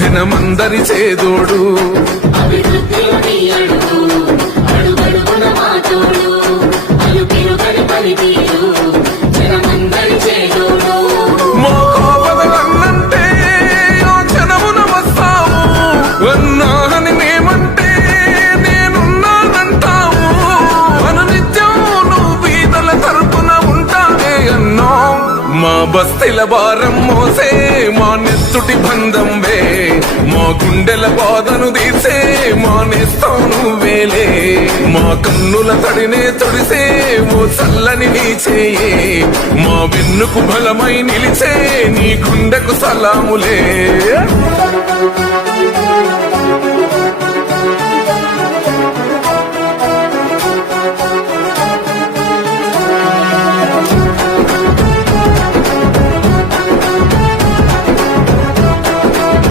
జనమందరి చేదోడు అభివృద్ధిలో నీ అడుగు అడుగడుగున మా తోడు అలుపెరుగని పనితీరు జనమందరి చేదోడు మా కాపదలన్నంటే ఆ జనమున వస్తావు అన్నాని మేమంటే నేనున్నానంటావు అనునిత్యం నువ్వు బీదల తరపున ఉంటానే అన్నా మా బస్తీల భారం మోసే మా నెత్తుటి బంధంవే మా గుండెల బాధను తీసే మా నేస్తం నువ్వేలే మా కన్నుల తడినే తొడిసే ఓ చల్లని నీ చేయే మా వెన్నుకు బలమై నిలిచే నీ గుండెకు సలాములే